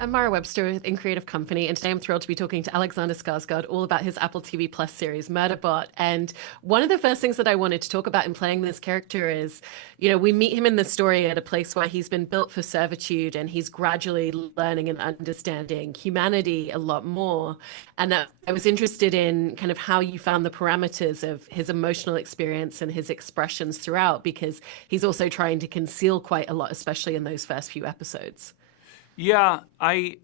I'm Mara Webster with In Creative Company, and today I'm thrilled to be talking to Alexander Skarsgård all about his Apple TV Plus series, Murderbot. And one of the first things that I wanted to talk about in playing this character is, we meet him in the story at a place where he's been built for servitude and he's gradually learning and understanding humanity a lot more. And I was interested in kind of how you found the parameters of his emotional experience and his expressions throughout, because he's also trying to conceal quite a lot, especially in those first few episodes. Yeah, I'd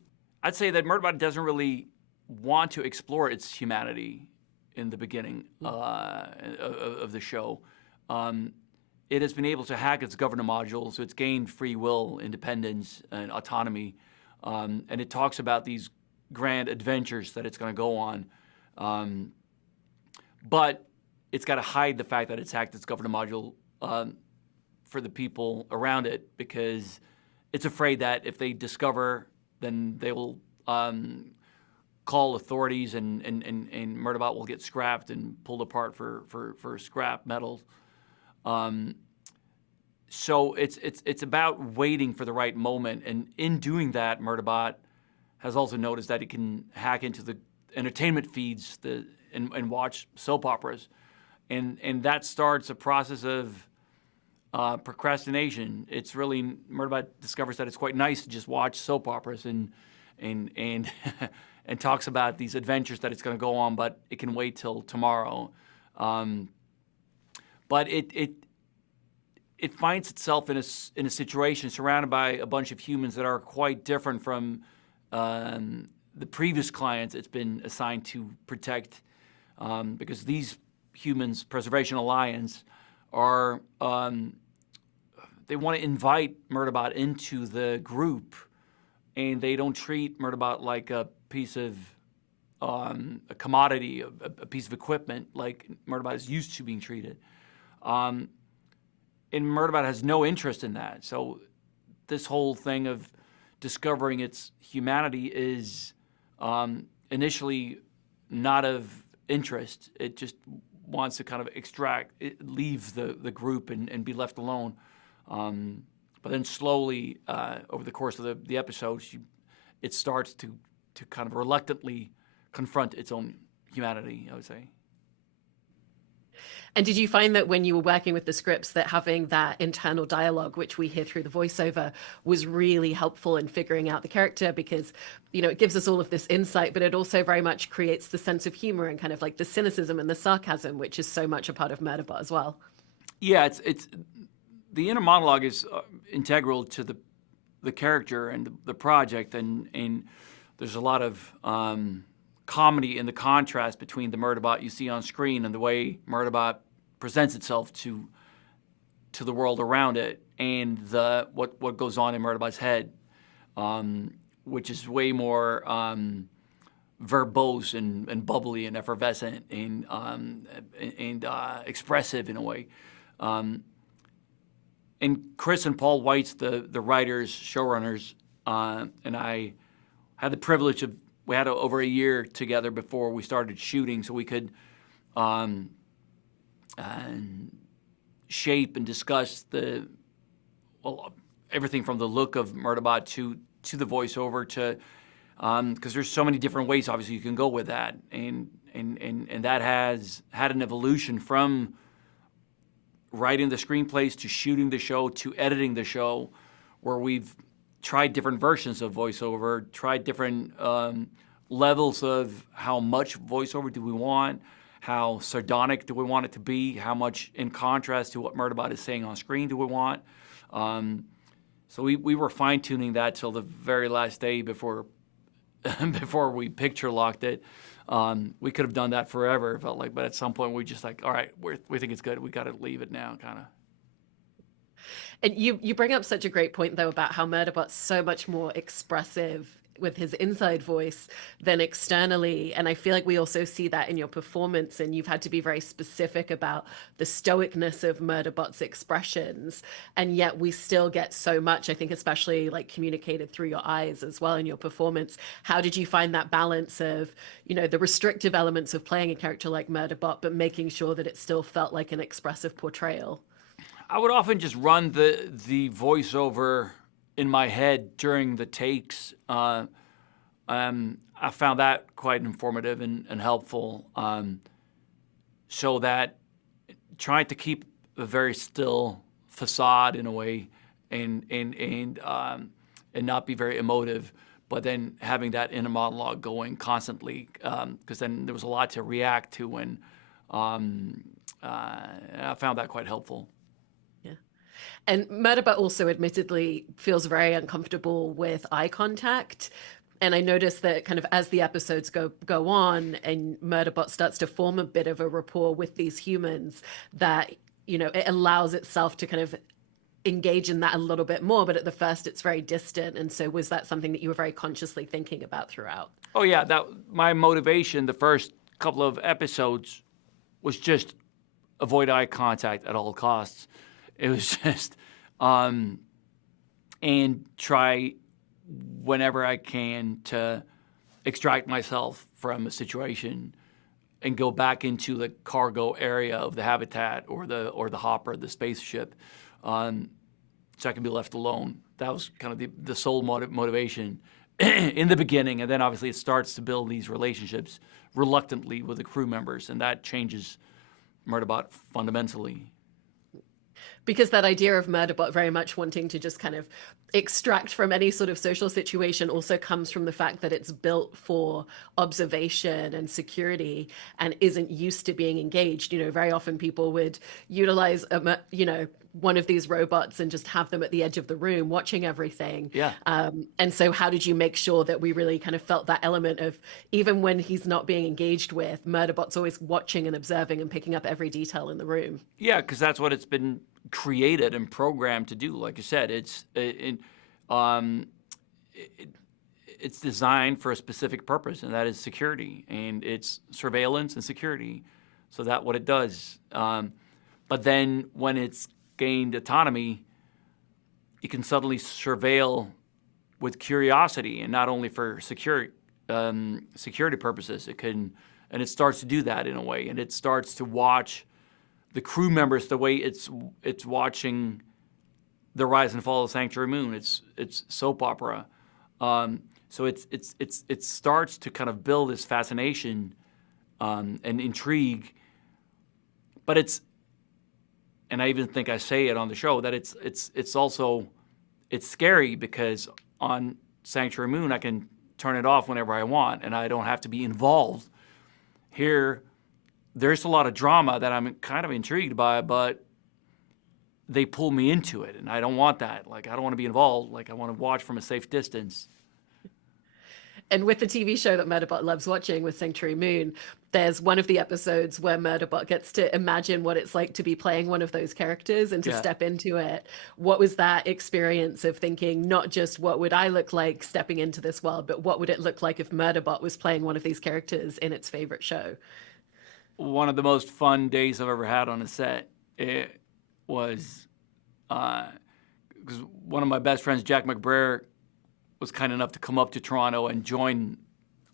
say that Murderbot doesn't really want to explore its humanity in the beginning of the show. It has been able to hack its governor module, so it's gained free will, independence, and autonomy. And it talks about these grand adventures that it's going to go on. But it's got to hide the fact that it's hacked its governor module for the people around it, because it's afraid that if they discover, then they will call authorities, and Murderbot will get scrapped and pulled apart for scrap metal. So it's about waiting for the right moment, and in doing that, Murderbot has also noticed that it can hack into the entertainment feeds and watch soap operas, and that starts a process of procrastination. It's really, Murderbot discovers that it's quite nice to just watch soap operas and and talks about these adventures that it's going to go on, but it can wait till tomorrow. But it finds itself in a situation surrounded by a bunch of humans that are quite different from the previous clients it's been assigned to protect, because these humans, Preservation Alliance, are they want to invite Murderbot into the group, and they don't treat Murderbot like a piece of a commodity, a piece of equipment like Murderbot is used to being treated. And Murderbot has no interest in that. So this whole thing of discovering its humanity is initially not of interest. It just wants to kind of leave the group and be left alone. But then slowly, over the course of the episodes, it starts to kind of reluctantly confront its own humanity, I would say. And did you find that when you were working with the scripts that having that internal dialogue, which we hear through the voiceover, was really helpful in figuring out the character? Because, it gives us all of this insight, but it also very much creates the sense of humor and kind of like the cynicism and the sarcasm, which is so much a part of Murderbot as well. Yeah, it's the inner monologue is integral to the character and the project, and there's a lot of comedy in the contrast between the Murderbot you see on screen and the way Murderbot presents itself to the world around it, and what goes on in Murderbot's head, which is way more verbose and bubbly and effervescent and expressive in a way. And Chris and Paul Weitz, the writers, showrunners, and I had the privilege of, we had over a year together before we started shooting, so we could shape and discuss everything from the look of Murderbot to the voiceover, to because there's so many different ways obviously you can go with that, and that has had an evolution from writing the screenplays to shooting the show to editing the show, where we've tried different versions of voiceover, tried different levels of how much voiceover do we want, how sardonic do we want it to be, how much in contrast to what Murderbot is saying on screen do we want. So we were fine-tuning that till the very last day before we picture locked it. We could have done that forever, it felt like, but at some point we just like, all right, we think it's good, we got to leave it now, kind of. And you bring up such a great point, though, about how Murderbot's so much more expressive with his inside voice than externally. And I feel like we also see that in your performance, and you've had to be very specific about the stoicness of Murderbot's expressions. And yet we still get so much, I think, especially like communicated through your eyes as well in your performance. How did you find that balance of, the restrictive elements of playing a character like Murderbot, but making sure that it still felt like an expressive portrayal? I would often just run the voiceover in my head during the takes. I found that quite informative and helpful. So that trying to keep a very still facade in a way, and not be very emotive, but then having that inner monologue going constantly, because then there was a lot to react to when. I found that quite helpful. Yeah. And Murderbot also admittedly feels very uncomfortable with eye contact. And I noticed that kind of as the episodes go on and Murderbot starts to form a bit of a rapport with these humans, that, it allows itself to kind of engage in that a little bit more. But at the first, it's very distant. And so was that something that you were very consciously thinking about throughout? Oh, yeah. That my motivation the first couple of episodes was just avoid eye contact at all costs. It was just, and try whenever I can to extract myself from a situation and go back into the cargo area of the habitat or the hopper, the spaceship, so I can be left alone. That was kind of the sole motivation in the beginning, and then obviously it starts to build these relationships reluctantly with the crew members, and that changes Murderbot fundamentally. Because that idea of Murderbot very much wanting to just kind of extract from any sort of social situation also comes from the fact that it's built for observation and security and isn't used to being engaged. Very often people would utilize, one of these robots and just have them at the edge of the room watching everything. Yeah. And so how did you make sure that we really kind of felt that element of, even when he's not being engaged with, Murderbot's always watching and observing and picking up every detail in the room? Yeah, because that's what it's been created and programmed to do. Like you said, it's designed for a specific purpose, and that is security, and it's surveillance and security. So that's what it does. But then when it's gained autonomy, you can suddenly surveil with curiosity, and not only for security purposes. And it starts to do that in a way, and it starts to watch the crew members the way it's watching the rise and fall of Sanctuary Moon. It's soap opera, so it starts to kind of build this fascination and intrigue. But and I even think I say it on the show, that it's also scary, because on Sanctuary Moon I can turn it off whenever I want, and I don't have to be involved. Here, there's a lot of drama that I'm kind of intrigued by, but they pull me into it, and I don't want that. Like, I don't want to be involved. Like, I want to watch from a safe distance. And with the TV show that Murderbot loves watching, with Sanctuary Moon, there's one of the episodes where Murderbot gets to imagine what it's like to be playing one of those characters and to step into it. What was that experience of thinking, not just what would I look like stepping into this world, but what would it look like if Murderbot was playing one of these characters in its favorite show? One of the most fun days I've ever had on a set. It was because one of my best friends, Jack McBrayer, was kind enough to come up to Toronto and join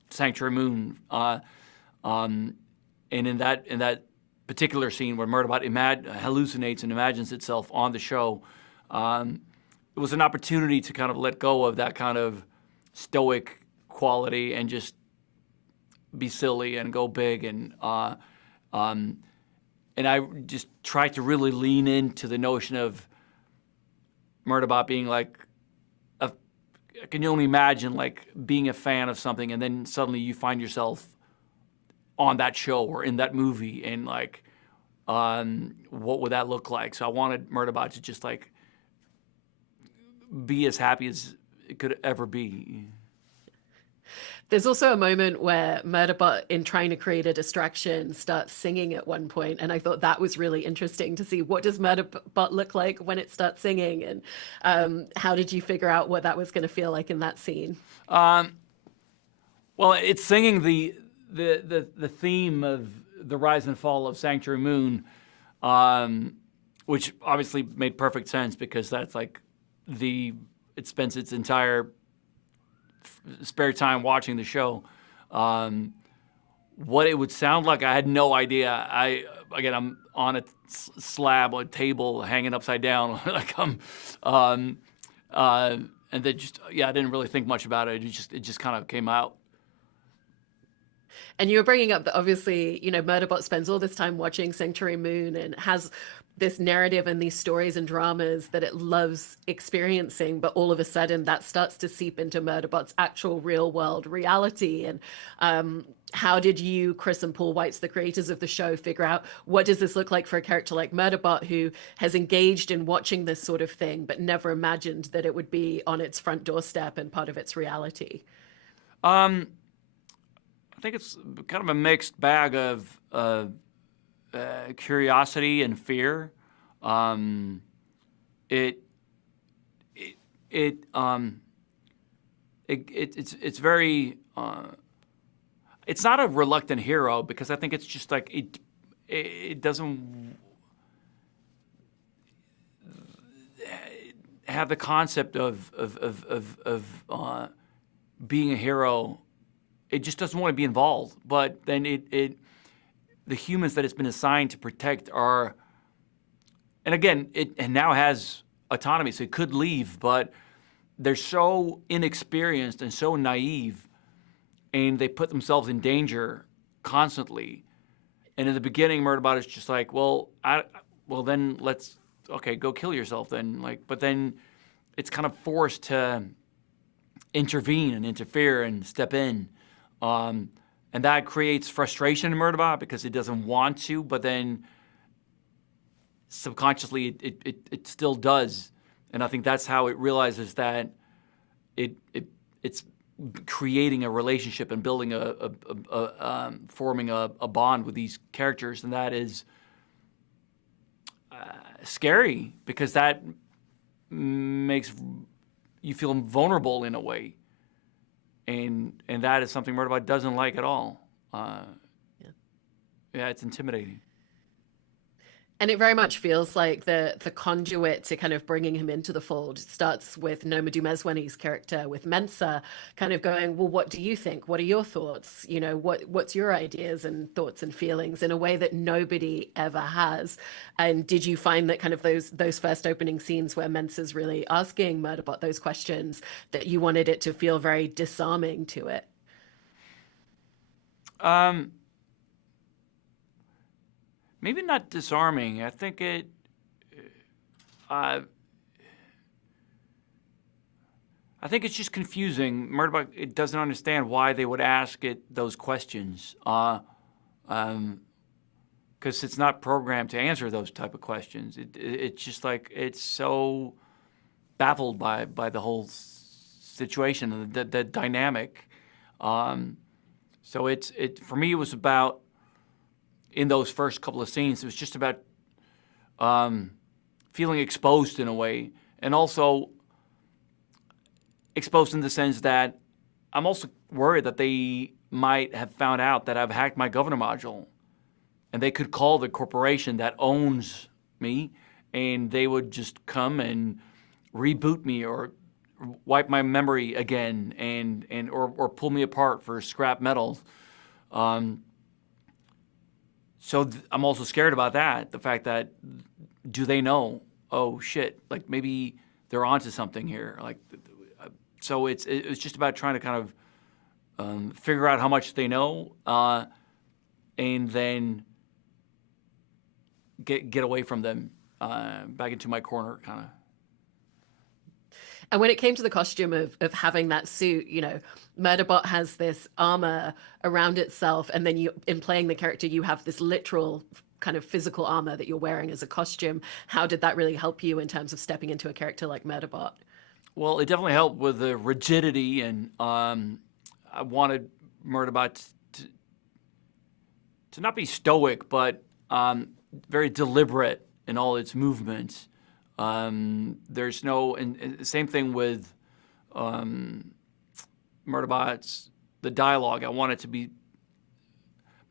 Sanctuary Moon. And in that particular scene where Murderbot hallucinates and imagines itself on the show, it was an opportunity to kind of let go of that kind of stoic quality and just be silly and go big. And I just tried to really lean into the notion of Murderbot being like, I can only imagine like being a fan of something, and then suddenly you find yourself on that show or in that movie, and like, what would that look like? So I wanted Murderbot to just like be as happy as it could ever be. There's also a moment where Murderbot, in trying to create a distraction, starts singing at one point, and I thought that was really interesting to see, what does Murderbot look like when it starts singing, and how did you figure out what that was going to feel like in that scene? Well, it's singing the theme of the rise and fall of Sanctuary Moon, which obviously made perfect sense, because that's like it spends its entire spare time watching the show. What it would sound like, I had no idea. I'm on a slab, a table hanging upside down, like And then I didn't really think much about it. It just kind of came out. And you were bringing up that obviously, Murderbot spends all this time watching Sanctuary Moon and has this narrative and these stories and dramas that it loves experiencing, but all of a sudden that starts to seep into Murderbot's actual real world reality. And how did you, Chris and Paul Weitz, the creators of the show, figure out what does this look like for a character like Murderbot who has engaged in watching this sort of thing, but never imagined that it would be on its front doorstep and part of its reality? I think it's kind of a mixed bag of curiosity and fear. It's very. It's not a reluctant hero because I think it's just like it doesn't have the concept of being a hero. It just doesn't want to be involved. But then the humans that it's been assigned to protect are, and again, it now has autonomy, so it could leave, but they're so inexperienced and so naive, and they put themselves in danger constantly. And in the beginning, Murderbot is just like, well, then go kill yourself then. But then it's kind of forced to intervene and interfere and step in. And that creates frustration in Murderbot because it doesn't want to, but then subconsciously it still does. And I think that's how it realizes that it's creating a relationship and building forming a bond with these characters, and that is scary because that makes you feel vulnerable in a way. And that is something Murderbot doesn't like at all. It's intimidating. And it very much feels like the conduit to kind of bringing him into the fold starts with Noma Dumezweni's character, with Mensa, kind of going, well, what do you think? What are your thoughts? What's your ideas and thoughts and feelings, in a way that nobody ever has? And did you find that kind of those first opening scenes where Mensa's really asking Murderbot those questions, that you wanted it to feel very disarming to it? Maybe not disarming. I think I think it's just confusing. Murderbot, it doesn't understand why they would ask it those questions, because it's not programmed to answer those type of questions. It's just like it's so baffled by the whole situation, the dynamic. So for me, it was about. In those first couple of scenes, it was just about feeling exposed in a way, and also exposed in the sense that I'm also worried that they might have found out that I've hacked my governor module, and they could call the corporation that owns me, and they would just come and reboot me or wipe my memory again, or pull me apart for scrap metals. So I'm also scared about that. The fact that, do they know? Oh shit! Like maybe they're onto something here. So it's just about trying to kind of figure out how much they know, and then get away from them, back into my corner, kind of. And when it came to the costume of having that suit, Murderbot has this armor around itself, and then in playing the character, you have this literal kind of physical armor that you're wearing as a costume. How did that really help you in terms of stepping into a character like Murderbot? Well, it definitely helped with the rigidity, and I wanted Murderbot to not be stoic, but very deliberate in all its movements. There's no, and same thing with Murderbot's, the dialogue. I want it to be,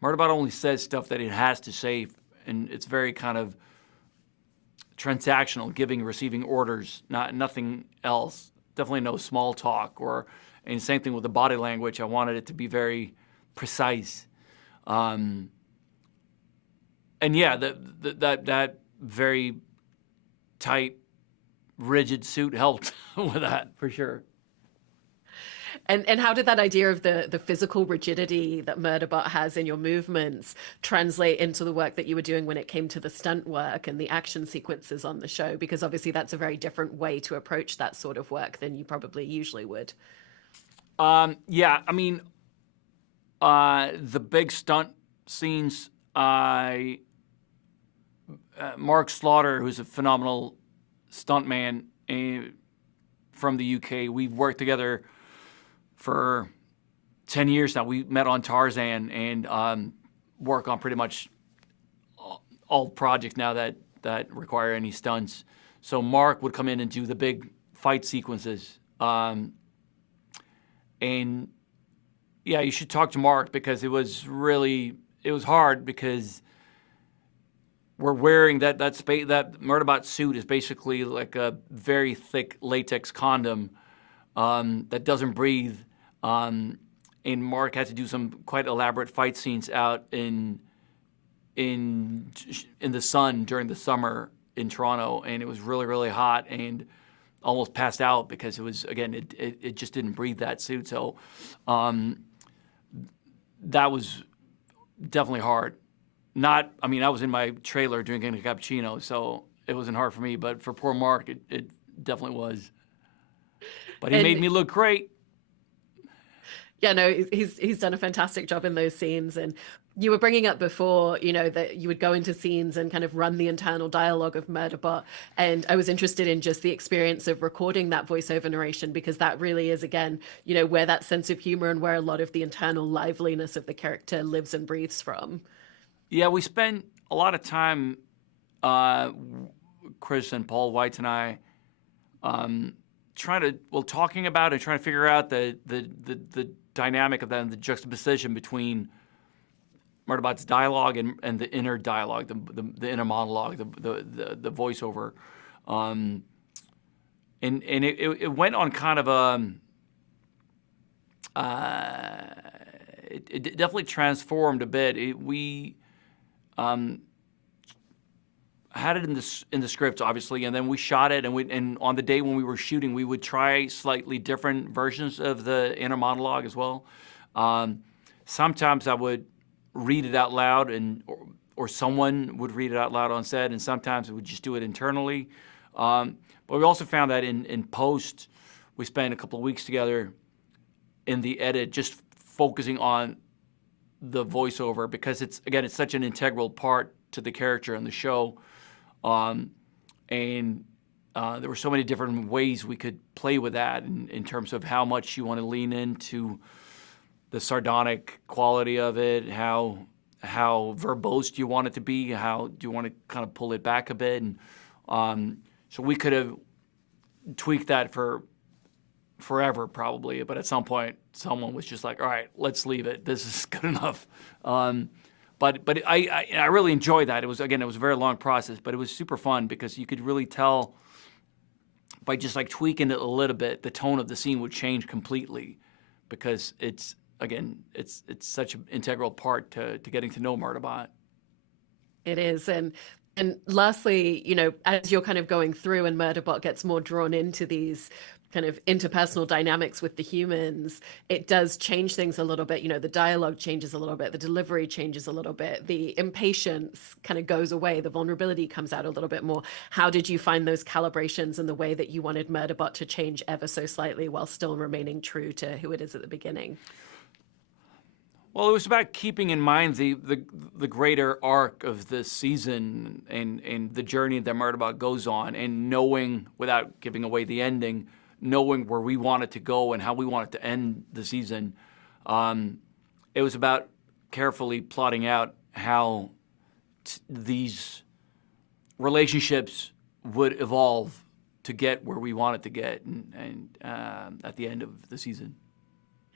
Murderbot only says stuff that it has to say, and it's very kind of transactional, giving, receiving orders, nothing else. Definitely no small talk, and same thing with the body language. I wanted it to be very precise. And yeah, that very tight rigid suit helped with that for sure. And how did that idea of the physical rigidity that Murderbot has in your movements translate into the work that you were doing when it came to the stunt work and the action sequences on the show? Because obviously that's a very different way to approach that sort of work than you probably usually would. Yeah, I mean, the big stunt scenes, Mark Slaughter, who's a phenomenal stuntman from the UK, we've worked together for 10 years now. We met on Tarzan and work on pretty much all projects now that require any stunts. So Mark would come in and do the big fight sequences. And yeah, you should talk to Mark because it was hard because we're wearing that Murderbot suit is basically like a very thick latex condom that doesn't breathe. And Mark had to do some quite elaborate fight scenes out in the sun during the summer in Toronto, and it was really, really hot and almost passed out because it was, again, it just didn't breathe, that suit. So that was definitely hard. I was in my trailer drinking a cappuccino, so it wasn't hard for me, but for poor Mark, it definitely was. But he made me look great. Yeah, no, he's done a fantastic job in those scenes. And you were bringing up before, that you would go into scenes and kind of run the internal dialogue of Murderbot. And I was interested in just the experience of recording that voiceover narration, because that really is, again, where that sense of humor and where a lot of the internal liveliness of the character lives and breathes from. Yeah, we spent a lot of time, Chris and Paul Weitz and I, talking about and trying to figure out the dynamic of that and the juxtaposition between Murderbot's dialogue and the inner dialogue, the inner monologue, the voiceover, and it went on kind of it definitely transformed a bit. We had it in the script, obviously, and then we shot it, and on the day when we were shooting, we would try slightly different versions of the inner monologue as well. Sometimes I would read it out loud, or someone would read it out loud on set, and sometimes we would just do it internally. But we also found that in post, we spent a couple of weeks together in the edit, just focusing on the voiceover, because it's such an integral part to the character and the show. There were so many different ways we could play with that in terms of how much you want to lean into the sardonic quality of it, how verbose do you want it to be, how do you want to kind of pull it back a bit. And so we could have tweaked that for forever probably, but at some point someone was just like, all right, let's leave it. This is good enough. But I really enjoyed that. It was a very long process, but it was super fun because you could really tell by just like tweaking it a little bit, the tone of the scene would change completely, because it's such an integral part to getting to know Murderbot. It is. And lastly, as you're kind of going through and Murderbot gets more drawn into these kind of interpersonal dynamics with the humans, it does change things a little bit. The dialogue changes a little bit, the delivery changes a little bit, the impatience kind of goes away, the vulnerability comes out a little bit more. How did you find those calibrations and the way that you wanted Murderbot to change ever so slightly while still remaining true to who it is at the beginning? Well, it was about keeping in mind the greater arc of this season and the journey that Murderbot goes on, and knowing, without giving away the ending, knowing where we wanted to go and how we wanted to end the season. It was about carefully plotting out how these relationships would evolve to get where we wanted to get and at the end of the season.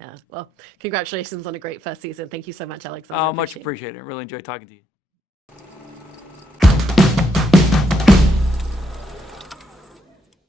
Yeah, well, congratulations on a great first season. Thank you so much, Alexander. Oh, much appreciated. Really enjoyed talking to you.